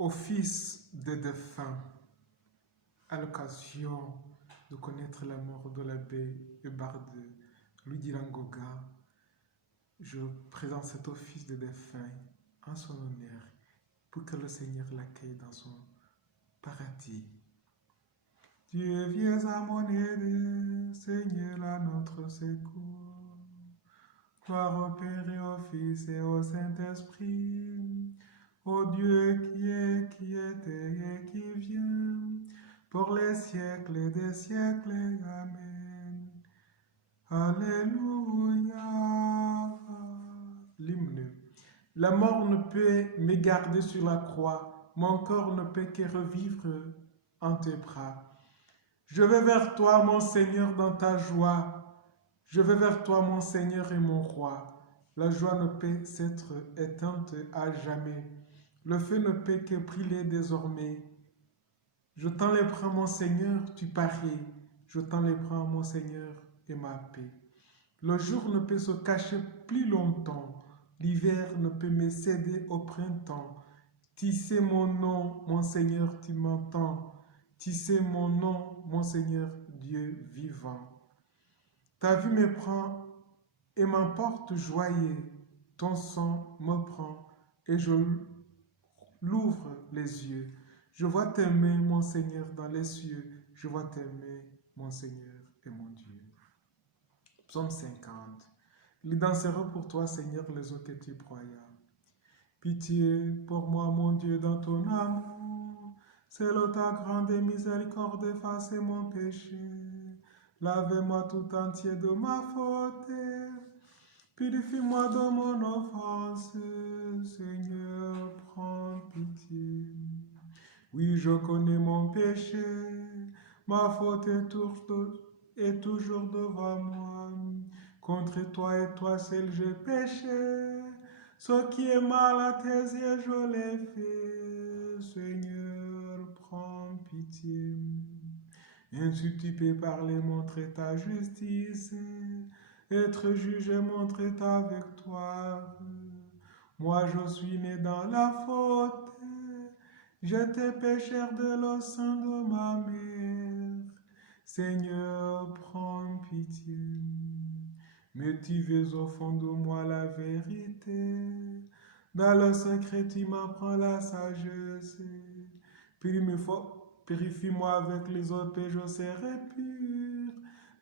Au fils des défunts, à l'occasion de connaître la mort de l'abbé Hubert Louis Langoga, je présente cet office des défunts en son honneur pour que le Seigneur l'accueille dans son paradis. Dieu, viens à mon aide, Seigneur, à notre secours. Gloire au Père et au Fils et au Saint-Esprit, ô Dieu qui était et qui vient, pour les siècles des siècles. Amen. Alléluia. L'hymne. La mort ne peut me garder sur la croix, mon corps ne peut que revivre en tes bras. Je vais vers toi, mon Seigneur, dans ta joie. Je vais vers toi, mon Seigneur et mon roi. La joie ne peut s'être éteinte à jamais. Le feu ne peut que brûler désormais. Je tends les bras, mon Seigneur, tu parais. Je tends les bras, mon Seigneur, et ma paix. Le jour ne peut se cacher plus longtemps. L'hiver ne peut me céder au printemps. Tu sais mon nom, mon Seigneur, tu m'entends. Tu sais mon nom, mon Seigneur, Dieu vivant. Ta vue me prend et m'emporte joyeux. Ton sang me prend et je l'ouvre les yeux. Je vois tes mains, mon Seigneur, dans les cieux. Je vois tes mains, mon Seigneur et mon Dieu. Psaume 50. Ils danseront pour toi, Seigneur, les eaux que tu broyas. Pitié pour moi, mon Dieu, dans ton amour. C'est ta grande miséricorde effacer mon péché. Lavez-moi tout entier de ma faute. Purifie-moi de mon offense. Seigneur, prends pitié. Oui, je connais mon péché. Ma faute est toujours devant moi. Contre toi et toi seul j'ai péché. Ce qui est mal à tes yeux, je l'ai fait. Seigneur, prends pitié. Ainsi tu peux parler, montrer ta justice. Être jugé, montrer ta victoire. Moi, je suis né dans la faute. J'étais pécheur de le sein de ma mère. Seigneur, prends pitié. Mais tu veux au fond de moi la vérité. Dans le secret, tu m'apprends la sagesse. Purifie-moi avec les eaux, et je serai pur.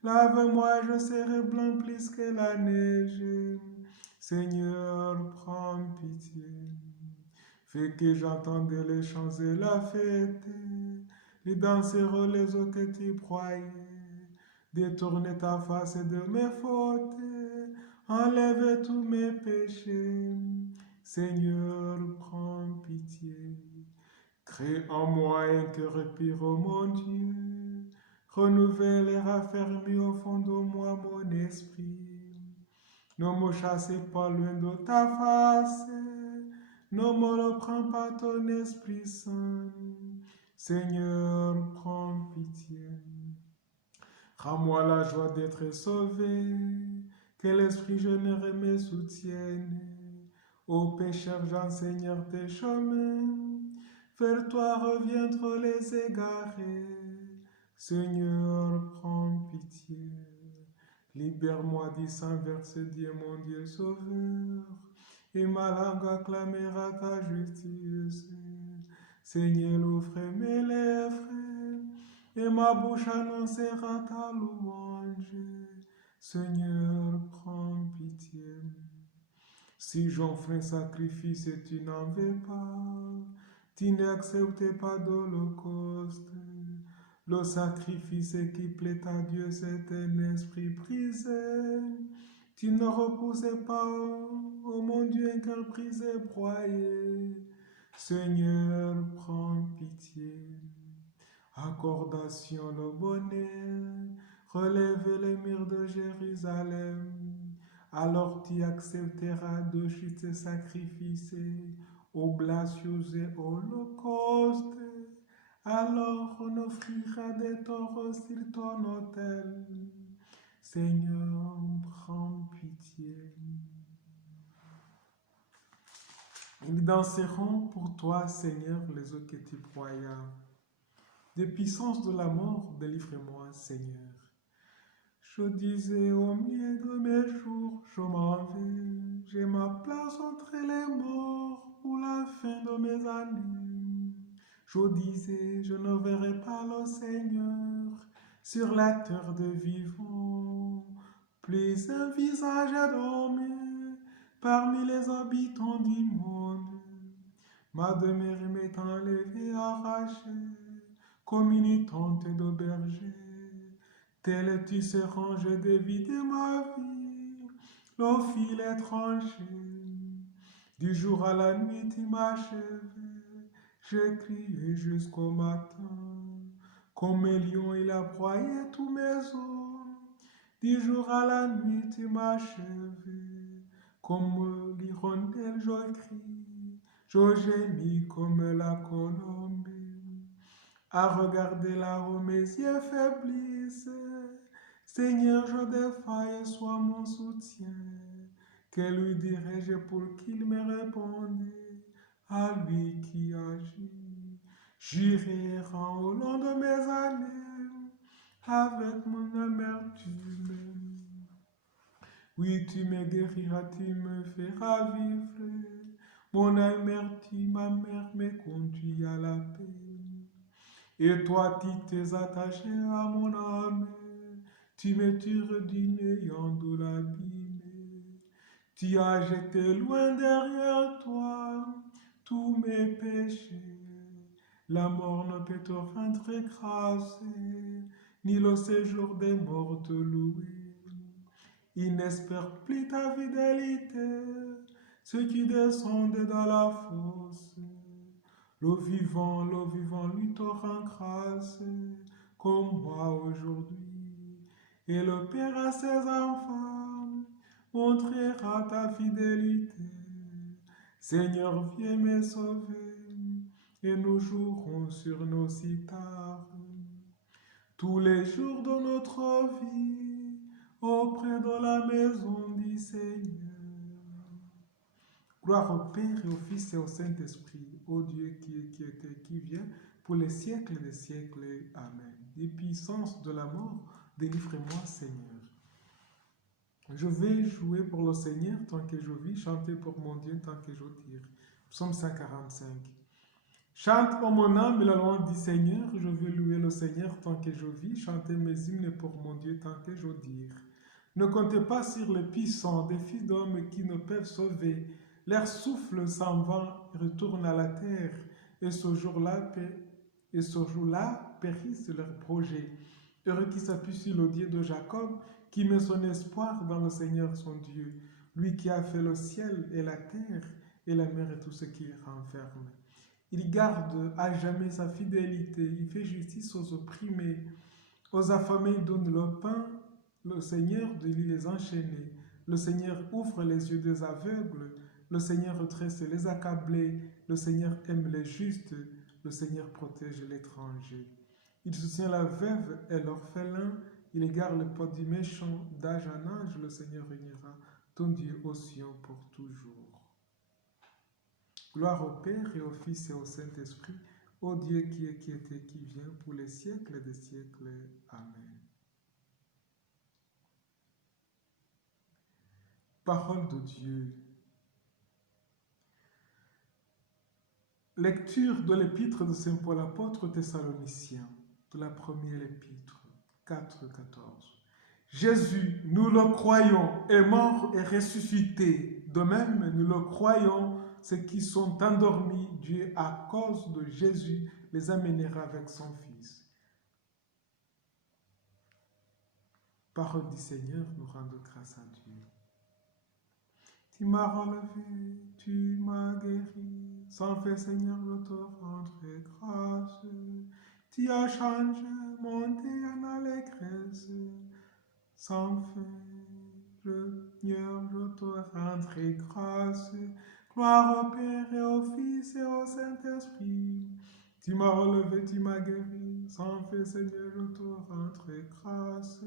Lave-moi, je serai blanc plus que la neige. Seigneur, prends pitié. Fais que j'entende les chants et la fête. Les danseront les eaux que tu broyais. Détourne ta face de mes fautes. Enlève tous mes péchés. Seigneur, prends pitié. Crée en moi un cœur pur, ô mon Dieu. Renouvelle et raffermis au fond de moi mon esprit. Ne me chassez pas loin de ta face. Ne me reprends pas ton Esprit Saint. Seigneur, prends pitié. Rends-moi la joie d'être sauvé. Que l'Esprit généreux me soutienne. Ô pécheurs, j'enseigne tes chemins. Vers toi reviendront les égarés. Seigneur, prends pitié. Libère-moi du sang versé, Dieu mon Dieu sauveur. Et ma langue acclamera ta justice. Seigneur, ouvre mes lèvres. Et ma bouche annoncera ta louange. Seigneur, prends pitié. Si j'offre un sacrifice et tu n'en veux pas, tu n'acceptes pas d'holocauste. Le sacrifice qui plaît à Dieu, c'est un esprit brisé. Tu ne repousses pas, oh mon Dieu, un cœur brisé, broyé. Seigneur, prends pitié. Accordation le bonheur, relève les murs de Jérusalem. Alors tu accepteras de chuter sacrifices, oblations et holocaustes. Alors on offrira des taureaux sur ton autel. Seigneur, prends pitié. Ils danseront pour toi, Seigneur, les eaux que tu broyas. Des puissances de la mort, délivre-moi, Seigneur. Je disais au milieu de mes jours, je m'en vais, j'ai ma place entre les morts pour la fin de mes années. Je disais, je ne verrai pas le Seigneur sur la terre de vivants, plus un visage adormé parmi les habitants du monde. Ma demeure m'est enlevée, arrachée, comme une tente de berger. Tel tu se ranges de vie de ma vie, le fil est tranché. Du jour à la nuit tu m'achèves, j'ai crié jusqu'au matin. Comme un lion il a broyé tous mes os. Du jour à la nuit tu m'achèves, comme l'hirondelle je crie, je gémis comme la colombe. À regarder là-haut mes yeux faiblissent. Seigneur, je défaille, sois mon soutien. Que lui dirai-je pour qu'il me réponde? À lui qui agit. J'irai errant au long de mes années avec mon amertume. Oui, tu me guériras, tu me feras vivre. Mon amertume, ma mère me conduit à la paix. Et toi, tu t'es attaché à mon âme, tu me tires du néant de l'abîme. Tu as jeté loin derrière toi tous mes péchés. La mort ne peut te rendre grâce, ni le séjour des morts te louer. Ils n'espèrent plus ta fidélité, ceux qui descendent dans la fosse. Le vivant, lui te rend grâce, comme moi aujourd'hui. Et le Père à ses enfants montrera ta fidélité. Seigneur, viens me sauver, et nous jouerons sur nos cithares tous les jours de notre vie, auprès de la maison du Seigneur. Gloire au Père et au Fils et au Saint-Esprit, ô Dieu qui est, qui était, qui vient, pour les siècles des siècles. Amen. Des puissances de la mort, délivre-moi, Seigneur. Je vais jouer pour le Seigneur tant que je vis, chanter pour mon Dieu tant que je tire. Psaume 145. Chante, ô mon âme, la louange du Seigneur, je veux louer le Seigneur tant que je vis, chanter mes hymnes pour mon Dieu tant que je dire. Ne comptez pas sur les puissants, des fils d'hommes qui ne peuvent sauver. Leur souffle s'en va, retourne à la terre, et ce jour-là périssent leurs projets. Heureux qui s'appuie sur le Dieu de Jacob, qui met son espoir dans le Seigneur son Dieu, lui qui a fait le ciel et la terre, et la mer et tout ce qui renferme. Il garde à jamais sa fidélité, il fait justice aux opprimés, aux affamés il donne le pain, le Seigneur délie les enchaînés, le Seigneur ouvre les yeux des aveugles, le Seigneur redresse les accablés, le Seigneur aime les justes, le Seigneur protège l'étranger. Il soutient la veuve et l'orphelin, il égare le pas du méchant, d'âge en âge, le Seigneur régnera, ton Dieu au Sion pour toujours. Gloire au Père et au Fils et au Saint-Esprit, ô Dieu qui est, qui était, qui vient, pour les siècles des siècles. Amen. Parole de Dieu. Lecture de l'épître de Saint Paul apôtre aux Thessaloniciens, de la première épître, 4:14. Jésus, nous le croyons, est mort et ressuscité. De même, nous le croyons, ceux qui sont endormis, Dieu, à cause de Jésus, les amènera avec son Fils. Parole du Seigneur, nous rendons grâce à Dieu. Tu m'as relevé, tu m'as guéri, sans fait, Seigneur, je te rendrai grâce. Tu as changé mon thé en allégresse, sans fait, Seigneur, je te rendrai grâce. Gloire au Père et au Fils et au Saint-Esprit. Tu m'as relevé, tu m'as guéri, sans fait, Seigneur, je te rendrai grâce.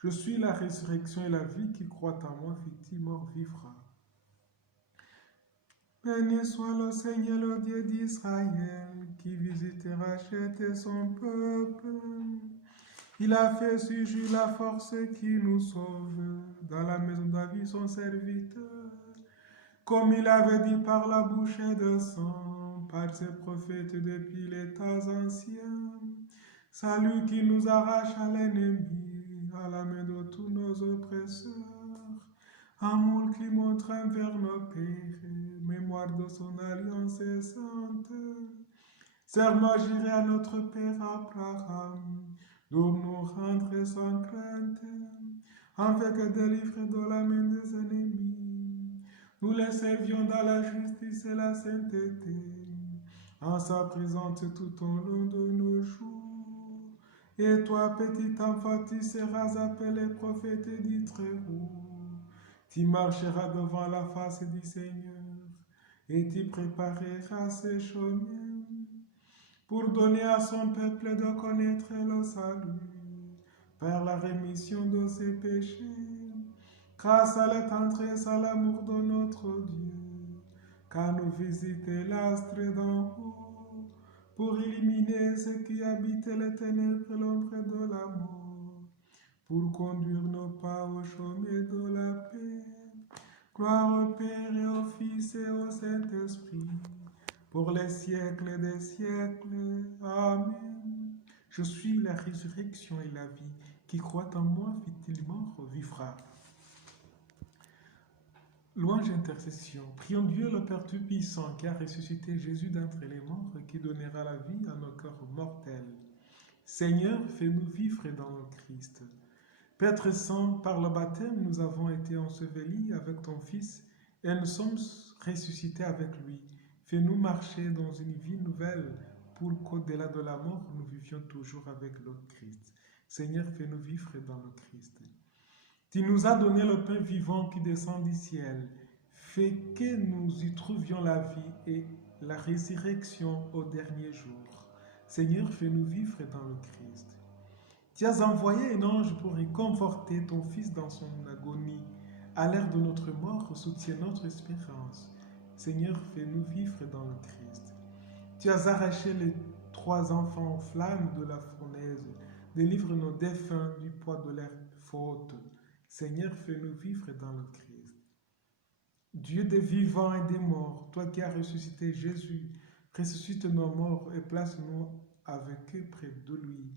Je suis la résurrection et la vie, qui croit en moi, fut-il mort, vivra. Béni soit le Seigneur, le Dieu d'Israël, qui visite et rachète son peuple. Il a fait surgir la force qui nous sauve dans la maison de David, son serviteur. Comme il avait dit par la bouche de sang, par ses prophètes depuis les temps anciens. Salut qui nous arrache à l'ennemi, à la main de tous nos oppresseurs. Amour qui montre envers nos pères, mémoire de son alliance sainte. Serment juré à notre père Abraham, de nous rendre sans crainte, afin que délivrés de la main des ennemis, nous les servions dans la justice et la sainteté, en sa présence tout au long de nos jours. Et toi, petit enfant, tu seras appelé prophète du Très-Haut. Tu marcheras devant la face du Seigneur, et tu prépareras ses chemins, pour donner à son peuple de connaître le salut, par la rémission de ses péchés, grâce à la tendresse, à l'amour de notre Dieu, car nous visiter l'astre d'en haut, pour éliminer ceux qui habitent les ténèbres et l'ombre de la mort, pour conduire nos pas au chemin de la paix. Gloire au Père et au Fils et au Saint-Esprit, pour les siècles des siècles. Amen. Je suis la résurrection et la vie. Qui croit en moi, fut-il mort, vivra. Louange intercession. Prions Dieu le Père Tout-Puissant qui a ressuscité Jésus d'entre les morts et qui donnera la vie à nos corps mortels. Seigneur, fais-nous vivre dans le Christ. Père très saint, par le baptême, nous avons été ensevelis avec ton Fils et nous sommes ressuscités avec lui. Fais-nous marcher dans une vie nouvelle pour qu'au-delà de la mort, nous vivions toujours avec le Christ. Seigneur, fais-nous vivre dans le Christ. Tu nous as donné le pain vivant qui descend du ciel. Fais que nous y trouvions la vie et la résurrection au dernier jour. Seigneur, fais-nous vivre dans le Christ. Tu as envoyé un ange pour réconforter ton Fils dans son agonie. À l'heure de notre mort, soutiens notre espérance. Seigneur, fais-nous vivre dans le Christ. Tu as arraché les 3 enfants aux flammes de la fournaise. Délivre nos défunts du poids de leurs fautes. Seigneur, fais-nous vivre dans le Christ. Dieu des vivants et des morts, toi qui as ressuscité Jésus, ressuscite nos morts et place-nous avec eux près de lui.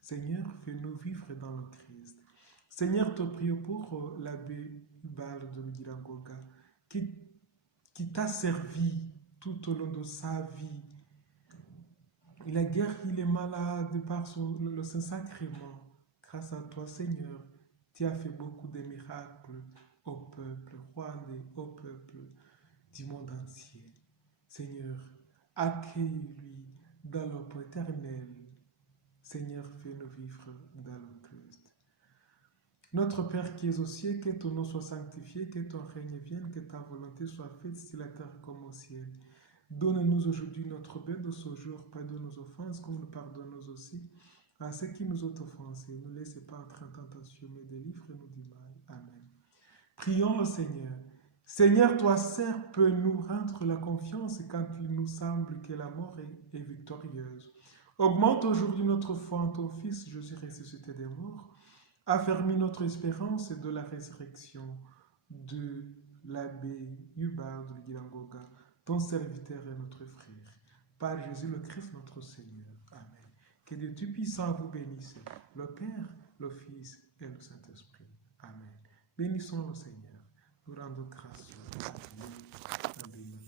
Seigneur, fais-nous vivre dans le Christ. Seigneur, te prie pour l'abbé Hubal de Ludirangoga, qui t'a servi tout au long de sa vie. Il a guéri les malades par le Saint-Sacrement. Grâce à toi, Seigneur, tu as fait beaucoup de miracles au peuple rwandais, au peuple du monde entier. Seigneur, accueille-lui dans le paix éternel. Seigneur, fais-nous vivre dans le Christ. Notre Père qui es aux cieux, que ton nom soit sanctifié, que ton règne vienne, que ta volonté soit faite sur la terre comme au ciel. Donne-nous aujourd'hui notre pain de ce jour, pardonne nos offenses comme nous pardonnons aussi à ceux qui nous ont offensés. Ne laissez pas entrer en tentation, mais délivre-nous du mal. Amen. Prions le Seigneur. Seigneur, toi seul peux nous rendre la confiance quand il nous semble que la mort est victorieuse. Augmente aujourd'hui notre foi en ton Fils, Jésus ressuscité des morts. Affermis notre espérance de la résurrection de l'abbé Hubert de Gilangoga, ton serviteur et notre frère. Par Jésus le Christ, notre Seigneur. Amen. Que Dieu Tout-Puissant vous bénisse, le Père, le Fils et le Saint-Esprit. Amen. Bénissons le Seigneur. Nous rendons grâce à Dieu. Amen.